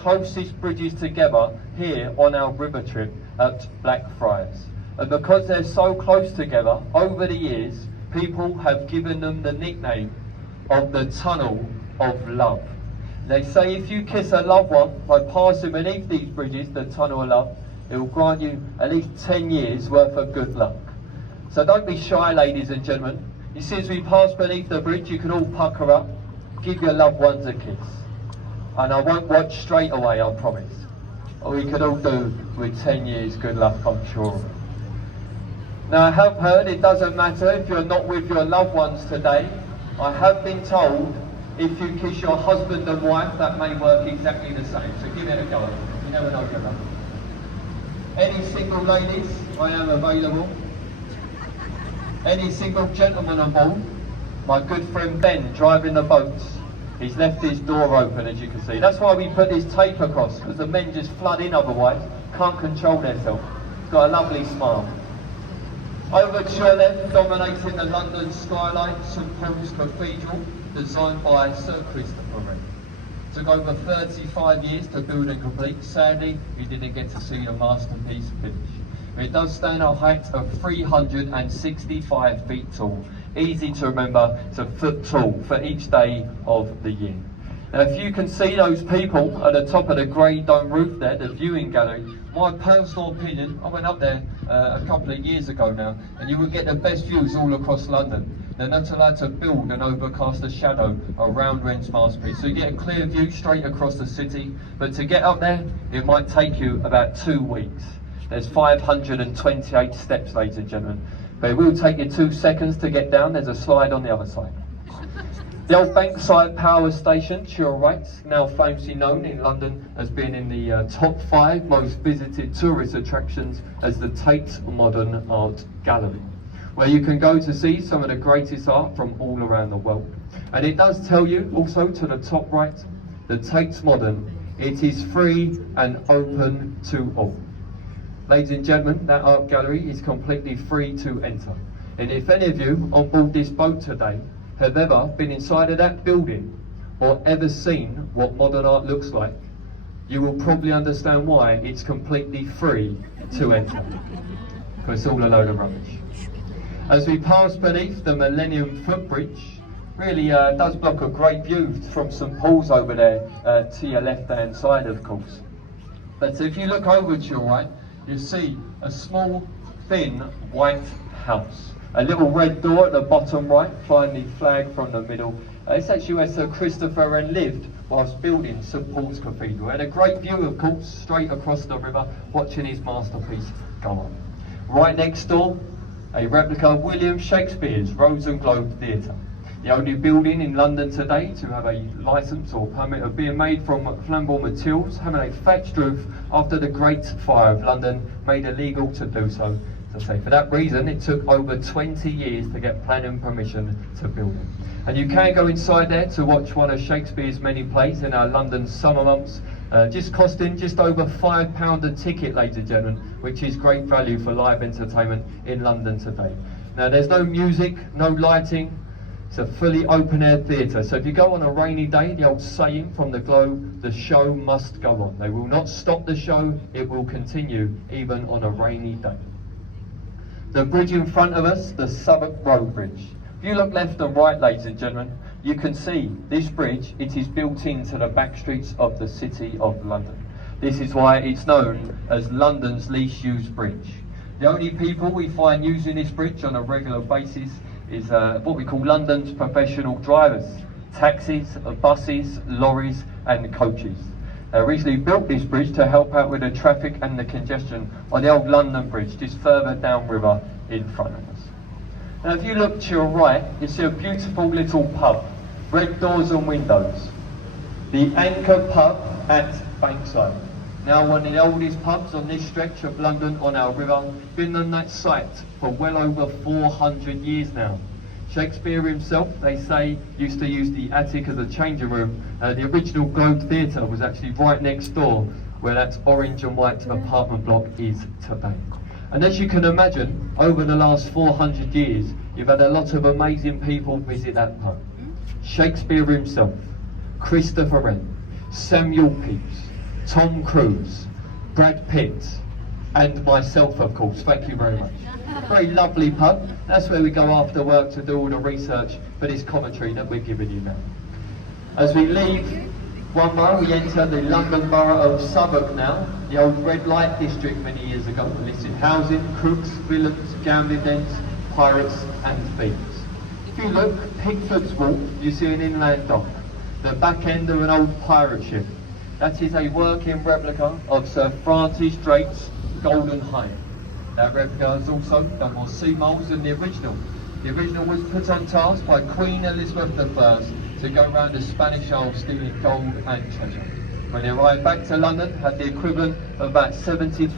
closest bridges together here on our river trip at Blackfriars. And because they're so close together, over the years, people have given them the nickname of the Tunnel of Love. They say if you kiss a loved one by passing beneath these bridges, the Tunnel of Love, it will grant you at least 10 years worth of good luck. So don't be shy, ladies and gentlemen. You see, as we pass beneath the bridge, you can all pucker up, give your loved ones a kiss. And I won't watch straight away, I promise. We could all do with 10 years good luck, I'm sure. Now, I have heard it doesn't matter if you're not with your loved ones today. I have been told if you kiss your husband and wife, that may work exactly the same. So give it a go. You never know, your love. Any single ladies, I am available. Any single gentleman on board? My good friend Ben driving the boats. He's left his door open, as you can see. That's why we put this tape across, because the men just flood in otherwise, can't control themselves. He's got a lovely smile. Over to your left, dominating the London skyline, St Paul's Cathedral, designed by Sir Christopher Wren. Took over 35 years to build and complete. Sadly, we didn't get to see the masterpiece finish. It does stand at a height of 365 feet tall. Easy to remember, it's a foot tall for each day of the year. Now, if you can see those people at the top of the grey dome roof there, the viewing gallery, my personal opinion, I went up there a couple of years ago now, and you would get the best views all across London. They're not allowed to build and overcast a shadow around Wren's masterpiece, so you get a clear view straight across the city. But to get up there, it might take you about 2 weeks. There's 528 steps, ladies and gentlemen. But it will take you 2 seconds to get down. There's a slide on the other side. The old Bankside Power Station, to your right, now famously known in London as being in the top 5 most visited tourist attractions as the Tate Modern Art Gallery, where you can go to see some of the greatest art from all around the world. And it does tell you also to the top right, the Tate Modern, it is free and open to all. Ladies and gentlemen, that art gallery is completely free to enter. And if any of you on board this boat today have ever been inside of that building or ever seen what modern art looks like, you will probably understand why it's completely free to enter. Because it's all a load of rubbish. As we pass beneath the Millennium Footbridge, really does block a great view from St Paul's over there to your left-hand side, of course. But if you look over to your right, you see a small, thin, white house. A little red door at the bottom right, finely flagged from the middle. It's actually where Sir Christopher Wren lived whilst building St Paul's Cathedral. And a great view, of course, straight across the river, watching his masterpiece go on. Right next door, a replica of William Shakespeare's Rose and Globe Theatre. The only building in London today to have a licence or permit of being made from flammable materials, having a thatched roof after the Great Fire of London made illegal to do so. As I say, for that reason, it took over 20 years to get planning permission to build it. And you can go inside there to watch one of Shakespeare's many plays in our London summer months, just costing just over £5 a ticket, ladies and gentlemen, which is great value for live entertainment in London today. Now, there's no music, no lighting. It's a fully open-air theatre, so if you go on a rainy day, the old saying from the Globe, the show must go on. They will not stop the show, it will continue even on a rainy day. The bridge in front of us, the Southwark Road Bridge. If you look left and right, ladies and gentlemen, you can see this bridge, it is built into the back streets of the City of London. This is why it's known as London's least used bridge. The only people we find using this bridge on a regular basis is what we call London's professional drivers, taxis, buses, lorries and coaches. They originally built this bridge to help out with the traffic and the congestion on the old London Bridge just further downriver in front of us. Now if you look to your right, you see a beautiful little pub, red doors and windows. The Anchor Pub at Bankside. Now one of the oldest pubs on this stretch of London on our river, been on that site for well over 400 years now. Shakespeare himself, they say, used to use the attic as a changing room. The original Globe Theatre was actually right next door where that orange and white apartment block is today. And as you can imagine, over the last 400 years, you've had a lot of amazing people visit that pub. Shakespeare himself, Christopher Wren, Samuel Pepys, Tom Cruise, Brad Pitt, and myself, of course. Thank you very much. Very lovely pub. That's where we go after work to do all the research for this commentary that we're giving you now. As we leave 1 mile, we enter the London Borough of Southwark now, the old red light district many years ago, listed housing, crooks, villains, gambling dens, pirates and thieves. If you look, Pickford's Walk, you see an inland dock, the back end of an old pirate ship. That is a working replica of Sir Francis Drake's Golden Hind. That replica has also done more sea miles than the original. The original was put on task by Queen Elizabeth I to go around the Spanish Isles stealing gold and treasure. When they arrived back to London, had the equivalent of about 75